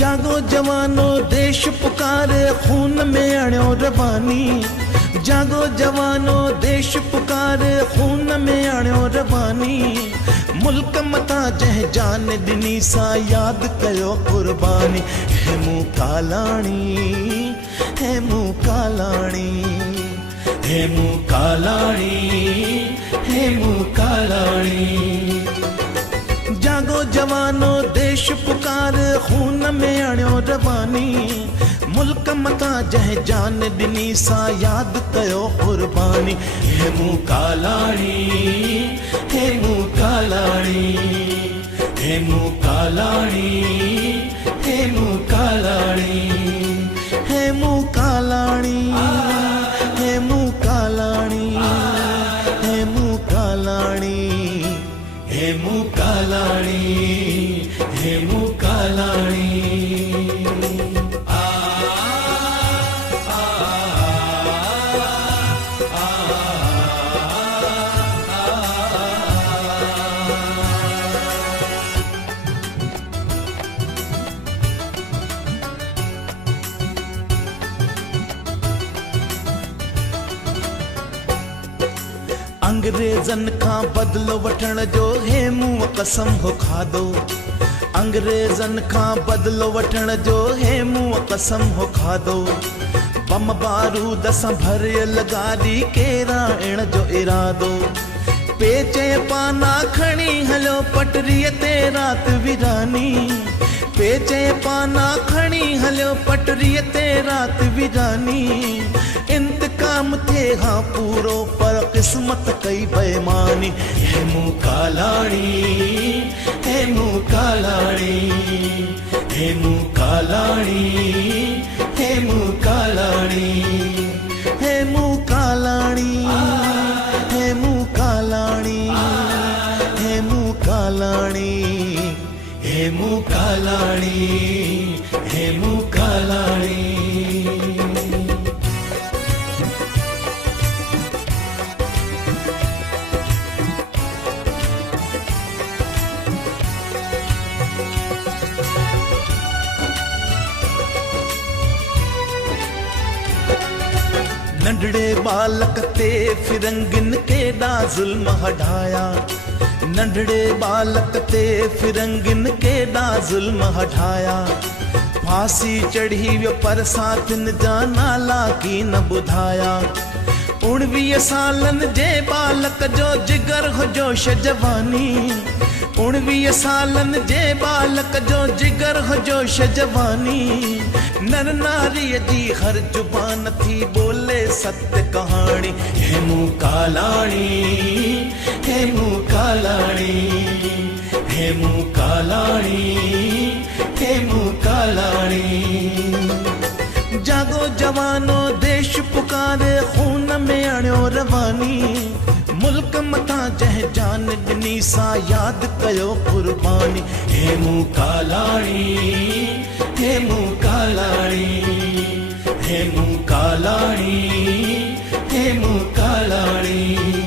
जागो जवानो देश पुकारे खून में अणियो रवानी। जागो जवानो देश पुकारे खून में अणियो रवानी। मुल्क मथा जह जान दिनी सा याद कयो कुर्बानी। हे मूं कालाणी, हे मूं कालाणी, हे मूं कालाणी, हे मूं कालाणी। जागो जवानो देश पुकार खून में अणियो रवानी। मुल्क मथा जह जान दिनी सा याद कयो कुर्बानी। हे मूं कालाणी, हे मूं कालाणी, हे मूं कालाणी, हे मूं कालाणी, हे मूं कालाणी, हे मूं कालाणी, हे मूं कालाणी, हे मूं कालाणी, हे मूं कालाणी। अंग्रेजन खां बदलो वठण जो हे मूं कसम हो खाधो। अंग्रेजन खां बदलो वठण जो हे मूं कसम हो खाधो। बम बारूद सां भरियल गाॾी केराइण जो इरादो। पेचे पाना खणी हलियो पटरीअ ते राति विरानी। पेचे पाना खणी हलियो पटरीअ ते राति विरानी। इंतकाम थे हाँ पूरो पर किस्मत कई बेईमानी। हे मूं कालाणी, हे मूं कालाणी, हे मूं कालाणी, हे मूं कालाणी, हे मूं कालाणी, हे मूं कालाणी, हे मूं कालाणी, हे मूं कालाणी, हे मूं कालाणी। नंढड़े बालक ते फिरंगिन केॾा ज़ुल्म हटाया। नंढड़े बालक ते फिरंगिन केॾा ज़ुल्म हटाया। फांसी चढ़ी वियो पर साथिन जा नाला की न ॿुधाया। 19 सालन जे बालक जो जिगर हो जोश जवानी। 19 सालन जे बालक जो जिगर हो जोश जवानी। नर नारीअ जी हर जुबान थी बोले सत्य कहानी। हे मूं कालाणी, हे मूं कालाणी, हे मूं कालाणी, हे मूं कालाणी। जागो जवानो देश पुकारे खून में अणियो रवानी। मुल्क मथा जह जान दिनी सा याद कयो कुर्बानी। हे मूं कालाणी, हे मूं कालाणी, हे मूं कालाणी, हे मूं कालाणी।